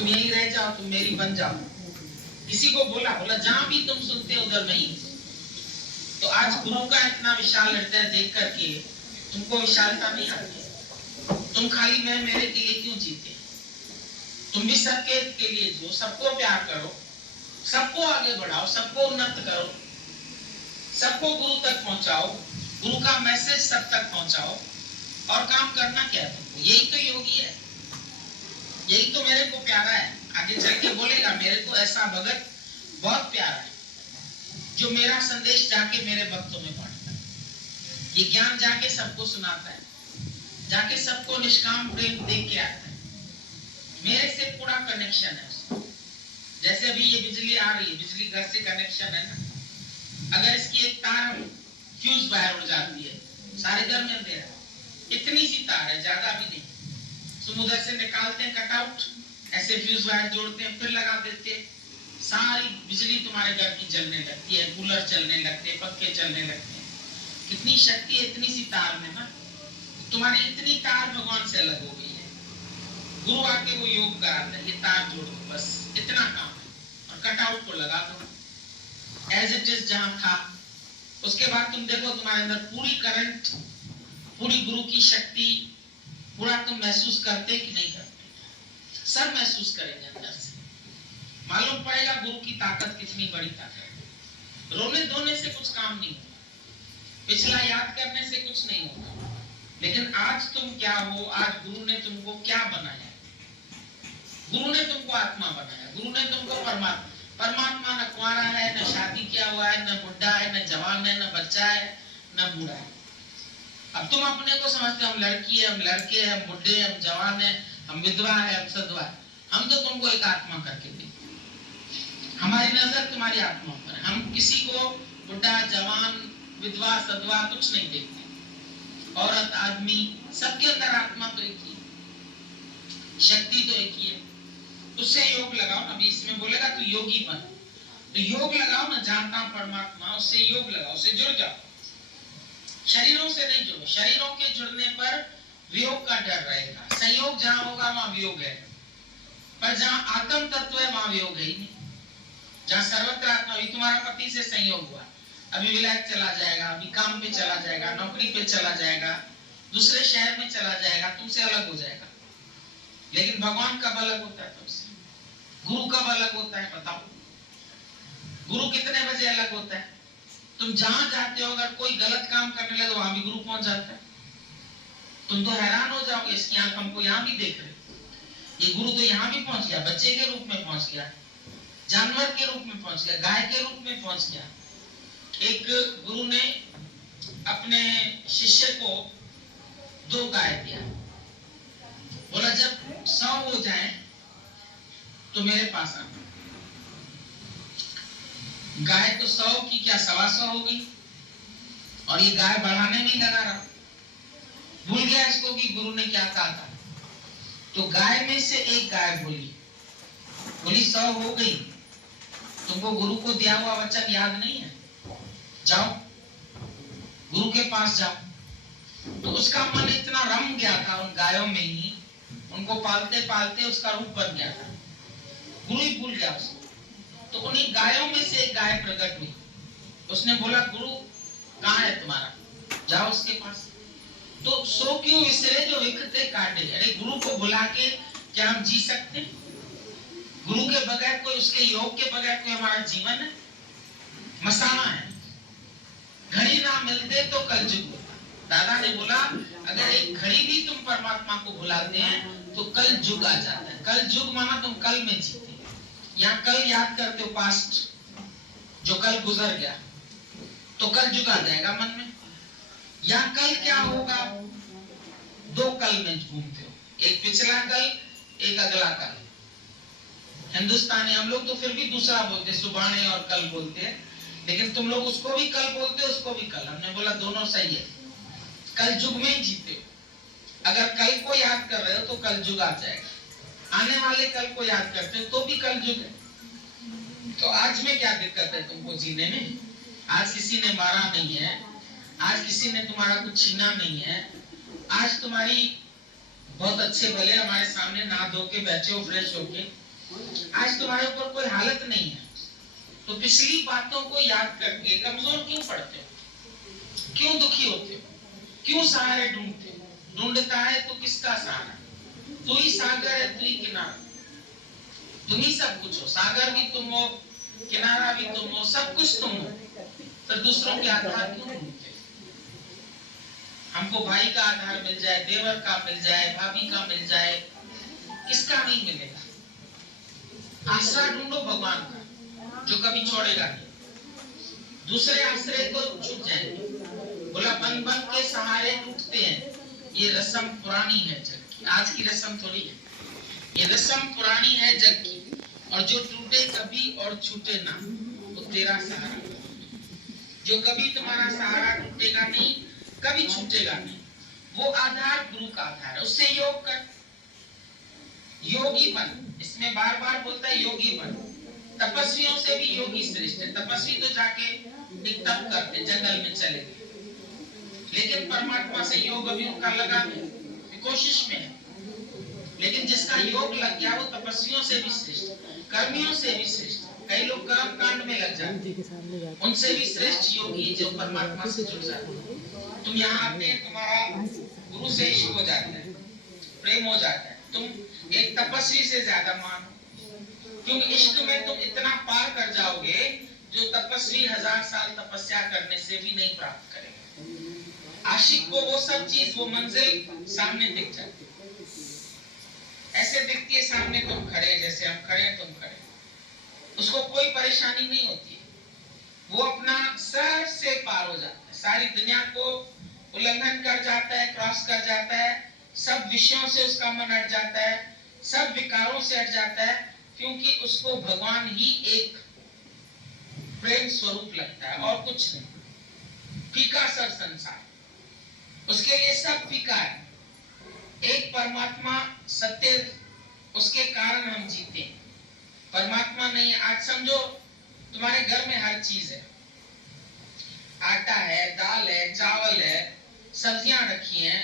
तुम यहीं रह जाओ, तुम मेरी बन जाओ। किसी को बोला जहां भी तुम सुनते हो उधर नहीं। तो आज गुरु का इतना विशाल हृदय देख करके तुमको विशालता नहीं आती। तुम खाली मैं मेरे के लिए क्यों जीते? तुम भी सबके के लिए जियो, सबको प्यार करो, सबको आगे बढ़ाओ, सबको उन्नत करो, सबको गुरु तक पहुंचाओ, गुरु का मैसेज सब तक पहुंचाओ। और काम करना क्या है तुमको? यही तो योगी है, यही तो मेरे को प्यारा है। आगे चल के बोलेगा मेरे को ऐसा भगत बहुत प्यारा है जो मेरा संदेश जाके मेरे भक्तों में बांटता है, ये ज्ञान जाके सबको सुनाता है, जाके सबको निष्काम प्रेम दे के आता है। मेरे से पूरा कनेक्शन है उसको। जैसे अभी ये बिजली आ रही है, बिजली घर से कनेक्शन है ना, अगर इसकी एक तार फ्यूज बाहर उड़ जाती है, सारे घर में अंधेरा, इतनी सी तार है, ज्यादा भी नहीं। समुद्र से निकालते हैं कटआउट, ऐसे फ्यूज वायर जोड़ते हैं, फिर लगा देते हैं, सारी बिजली तुम्हारे घर की जलने लगती है, कूलर चलने लगते हैं, पंखे चलने लगते हैं। कितनी शक्ति है इतनी सी तार में ना। तुम्हारी इतनी तार भगवान से अलग हो गई है, गुरु आके वो योग कराता है, ये तार जोड़ दो, बस इतना काम है, और कटआउट को लगा दो एज इट इज जहां था। उसके बाद तुम देखो तुम्हारे अंदर पूरी करंट, पूरी गुरु की शक्ति पूरा तुम महसूस करते कि नहीं करते? सब महसूस करेंगे अंदर से, मालूम पड़ेगा गुरु की ताकत कितनी बड़ी ताकत है। रोने धोने से कुछ काम नहीं होगा, पिछला याद करने से कुछ नहीं होगा, लेकिन आज तुम क्या हो, आज गुरु ने तुमको क्या बनाया? गुरु ने तुमको आत्मा बनाया, गुरु ने तुमको परमात्मा। परमात्मा न कुंवारा है, न शादी किया हुआ है, न बुढ़ा है, न जवान है, न बच्चा है, न बूढ़ा है। अब तुम अपने को समझते हो हम लड़की है, हम लड़के हैं, हम बुढ़े हैं, हम जवान है, हम विधवा है, हम सधवा है। हम तो तुमको एक आत्मा करके देखते, हमारी नजर तुम्हारी आत्मा पर है। हम किसी को बुढ़ा, जवान, विधवा, सधवा कुछ नहीं देखते। औरत, आदमी, सबके अंदर आत्मा तो एक ही है, शक्ति तो एक ही है। उससे योग लगाओ ना। अभी इसमें बोलेगा तो योगी बन, तो योग लगाओ ना, जानता हूं परमात्मा, उससे योग लगाओ, उससे जुड़ जाओ। शरीरों से नहीं जुड़ो, शरीरों के जुड़ने पर वियोग का डर रहेगा। संयोग जहां होगा वहां वियोग है, पर जहां आत्म तत्व है वहां वियोग है ही नहीं। जहां सर्वत्र आत्मा, अभी तुम्हारा पति से संयोग हुआ, अभी विलायत चला जाएगा, अभी काम पे चला जाएगा, नौकरी पे चला जाएगा, दूसरे शहर में चला जाएगा, तुमसे अलग हो जाएगा। लेकिन भगवान कब अलग होता है तुमसे? गुरु कब अलग होता है बताओ? गुरु कितने बजे अलग होता है? तुम जहां जाते हो, अगर कोई गलत काम करने लगे वहां भी गुरु पहुंच जाता है। तुम तो हैरान हो जाओगे, इसकी आंख हमको यहाँ भी देख रहे, ये गुरु तो यहाँ भी पहुंच गया, बच्चे के रूप में पहुंच गया, जानवर के रूप में पहुंच गया, गाय के रूप में पहुंच गया। एक गुरु ने अपने शिष्य को 2 गाय दिया, बोला जब 100 हो जाए तो मेरे पास आना। गाय तो 100 की क्या 125 हो गई, और ये गाय बढ़ाने में ही लगा रहा, भूल गया इसको कि गुरु ने क्या कहा था। तो गाय में से एक गाय बोली 100 हो गई, तुमको गुरु को दिया हुआ वचन याद नहीं है, जाओ गुरु के पास जाओ। तो उसका मन इतना रम गया था उन गायों में ही, उनको पालते पालते उसका रूप बन गया था, गुरु ही भूल गया उसको। तो उन्हीं गायों में से एक गाय प्रकट हुई, उसने बोला गुरु कहाँ है तुम्हारा, जाओ उसके पास। तो सो क्यों विसरे जो विकते काटे। अरे गुरु को बुला के क्या हम जी सकते? गुरु के बगैर कोई, उसके योग के बगैर कोई हमारा जीवन है? मसाना है, घड़ी ना मिलते तो कल जुग होता। दादा ने बोला अगर एक घड़ी भी तुम परमात्मा को भुलाते हैं तो कल जुग आ जाता है। कल जुग माना तुम कल में जीते, यहाँ कल याद करते हो, पास्ट जो कल गुजर गया, तो कल जुग आ जाएगा मन में। यहाँ कल क्या होगा, 2 कल में घूमते हो, एक पिछला कल, एक अगला कल। हिंदुस्तानी हम लोग तो फिर भी दूसरा बोलते, सुबाने और कल बोलते हैं, लेकिन तुम लोग उसको भी कल बोलते हो, उसको भी कल। हमने बोला दोनों सही है, कल जुग में ही जीते हो। अगर कल को याद कर रहे हो तो कल जुग आ जाएगा, आने वाले कल को याद करते हो तो भी कल जुग है। तो आज में क्या दिक्कत है तुमको जीने में? आज किसी ने मारा नहीं है, आज किसी ने तुम्हारा कुछ छीना नहीं है, आज तुम्हारी बहुत अच्छे भले हमारे सामने नहा धो के बैठे हो, फ्रेश होके, आज तुम्हारे ऊपर कोई हालत नहीं है, तो पिछली बातों को याद करके कमजोर क्यों पड़ते हो, क्यों दुखी होते हो, क्यों सहारे ढूंढते हो? ढूंढता है तो किसका सहारा? तू ही सागर है, तू ही किनारा, तुम ही सब कुछ हो। सागर भी तुम हो, किनारा भी तुम हो, सब कुछ तुम हो, तो दूसरों के आधार क्यों ढूंढते? हमको भाई का आधार मिल जाए, देवर का मिल जाए, भाभी का मिल जाए, किसका नहीं मिलेगा? आसरा ढूंढो भगवान का, जो कभी छोड़ेगा नहीं। दूसरे आश्रय तो छूट जाएंगे। बोला बन बन के सहारे टूटते हैं, ये रस्म पुरानी है जग की, आज की रस्म थोड़ी है, ये रस्म पुरानी है जग की। और जो टूटे कभी और छूटे ना, वो तेरा सहारा। जो कभी तुम्हारा सहारा टूटेगा नहीं, कभी छूटेगा नहीं, वो आधार गुरु का आधार है। उससे योग कर, योगी बन। इसमें बार बार बोलता है योगी बन। तपस्वियों से भी योगी श्रेष्ठ है। तपस्वी तो जाके एक तप करते, जंगल में चले गए, लेकिन परमात्मा से योग अभी उनका लगा नहीं, कोशिश में है। लेकिन जिसका योग लग गया वो तपस्वियों से भी श्रेष्ठ, कर्मियों से भी श्रेष्ठ। कई लोग कर्म कांड में लग जाते हैं, उनसे भी श्रेष्ठ योगी जो परमात्मा से जुड़ जाते हैं। तुम यहाँ आते हैं, तुम्हारा गुरु से इश्क हो जाता है, प्रेम हो जाता है, तुम एक तपस्वी से ज्यादा मान, क्योंकि इश्क में तुम इतना पार कर जाओगे जो तपस्वी 1000 साल तपस्या करने से भी नहीं प्राप्त करेगा। आशिक को वो सब चीज, वो मंजिल सामने दिख जाती, ऐसे दिखती है सामने, तुम खड़े, जैसे हम खड़े हैं, तुम खड़े, उसको कोई परेशानी नहीं होती है। वो अपना सर से पार हो जाता है, सारी दुनिया को उल्लंघन कर जाता है, क्रॉस कर जाता है, सब विषयों से उसका मन हट जाता है, सब विकारों से हट जाता है, क्योंकि उसको भगवान ही एक प्रेम स्वरूप लगता है और कुछ नहीं। फीका सर संसार, उसके लिए सब फीका है। एक परमात्मा सत्य, उसके कारण हम जीते हैं। परमात्मा नहीं है। आज समझो तुम्हारे घर में हर चीज है, आटा है, दाल है, चावल है, सब्जियां रखी हैं,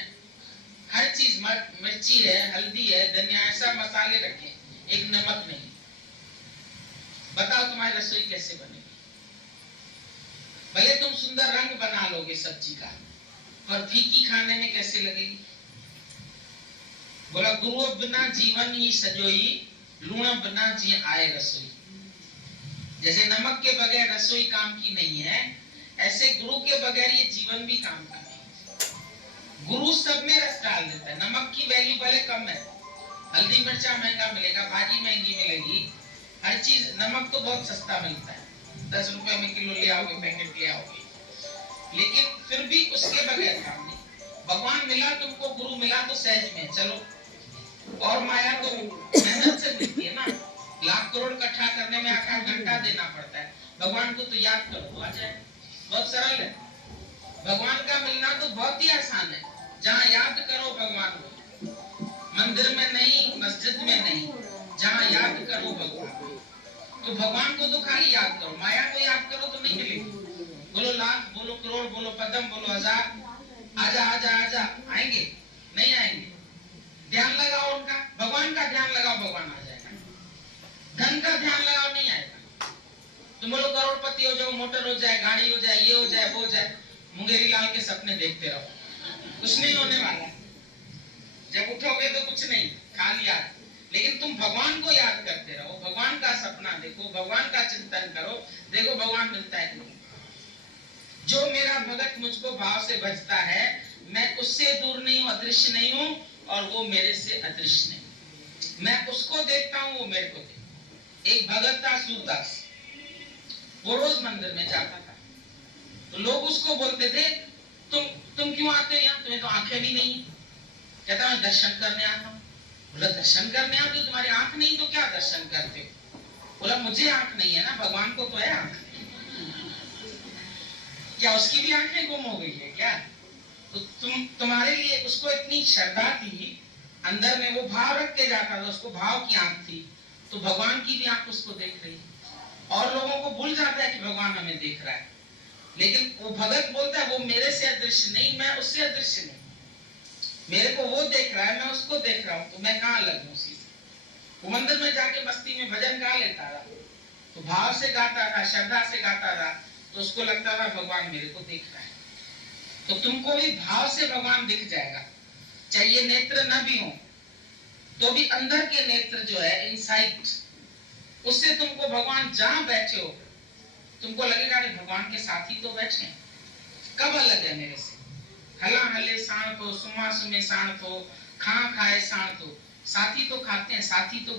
हर चीज, मिर्ची है, हल्दी है, धनिया है, सब मसाले रखे, एक नमक नहीं। बताओ तुम्हारी रसोई कैसे बनेगी? भले तुम सुंदर रंग बना लोगे सब्जी का, पर फीकी खाने में कैसे लगेगी? बोला गुरु बिना जीवन ही सजोई, लूण बिना जी आए रसोई। जैसे नमक के बगैर रसोई काम की नहीं है, ऐसे गुरु के बगैर ये जीवन भी काम का नहीं। गुरु सब में रस डाल देता है। नमक की वैल्यू भले कम है, हल्दी मिर्चा महंगा मिलेगा, भाजी महंगी मिलेगी, हर चीज, नमक तो बहुत सस्ता मिलता है, 10 रुपए में किलो ले आओगे, पैकेट ले आओगे, लेकिन फिर भी उसके बगैर काम नहीं। भगवान मिला तुमको, गुरु मिला तो सहज में चलो, और माया तो मेहनत से मिलती है ना। लाख करोड़ इकट्ठा करने में 8 घंटा देना पड़ता है, भगवान को तो याद करो तो आ जाए, बहुत सरल है। भगवान का मिलना तो बहुत ही आसान है, जहाँ याद करो भगवान को, मंदिर में नहीं, मस्जिद में नहीं, जहाँ याद करो भगवान। तो भगवान को तो खाली याद करो, माया को याद करो तो नहीं मिलेगी। बोलो लाख, बोलो करोड़, बोलो पदम, बोलो हजार, आजा आजा आजा, आएंगे नहीं आएंगे? ध्यान लगाओ उनका, भगवान का ध्यान लगाओ, भगवान आ जाएगा। धन का ध्यान लगाओ, नहीं आएगा। तुम बोलो करोड़पति हो जाओ, मोटर हो जाए, गाड़ी हो जाए, ये हो जाए, वो हो जाए, मुंगेरी लाल के सपने देखते रहो, कुछ नहीं होने वाला। जब उठोगे तो कुछ नहीं, खाली याद। लेकिन तुम भगवान को याद करते रहो, भगवान का सपना देखो, भगवान का चिंतन करो, देखो भगवान मिलता है कि नहीं। जो मेरा भगत मुझको भाव से भजता है, मैं उससे दूर नहीं हूं, अदृश्य नहीं हूं, और वो मेरे से अदृश्य नहीं। मैं उसको देखता हूं, वो मेरे को देखता। एक भगत था सूरदास, वो रोज मंदिर में जाता था, तो लोग उसको बोलते थे, तुम क्यों आते हो यहाँ, तुम्हें तो आंखें भी नहीं। कहता मैं दर्शन करने आता हूँ। बोला दर्शन करने आते हो, तुम्हारी आंख नहीं तो क्या दर्शन करते हो? बोला मुझे आंख नहीं है ना, भगवान को तो है आंख। क्या उसकी भी आंखें गुम हो गई है क्या? तो तुम्हारे लिए उसको इतनी श्रद्धा थी, अंदर में वो भाव रख के जाता था, उसको भाव की आंख थी, तो भगवान की भी आंख उसको देख रही। और लोगों को भूल जाता है कि भगवान हमें देख रहा है, लेकिन वो भगत बोलता है वो मेरे से अदृश्य नहीं, मैं उससे अदृश्य नहीं, मेरे को वो देख रहा है, मैं उसको देख रहा हूँ, तो मैं कहाँ लगूं? सीधे वो मंदिर में जाके मस्ती में भजन गा लेता था, तो भाव से गाता था, श्रद्धा से गाता था, तो उसको लगता था भगवान मेरे को देख रहा है। तो तुमको भी भाव से भगवान दिख जाएगा, चाहिए नेत्र न भी हो तो भी अंदर के नेत्र जो है इनसाइट, उससे तुमको भगवान जहां बैठे हो तुमको लगेगा कि भगवान के साथ ही तो बैठे हैं। कब अलग है मेरे से? हला हले साण तो, सुमा सुमे साण तो, खा खाए साण तो, साथी तो खाते हैं, साथी तो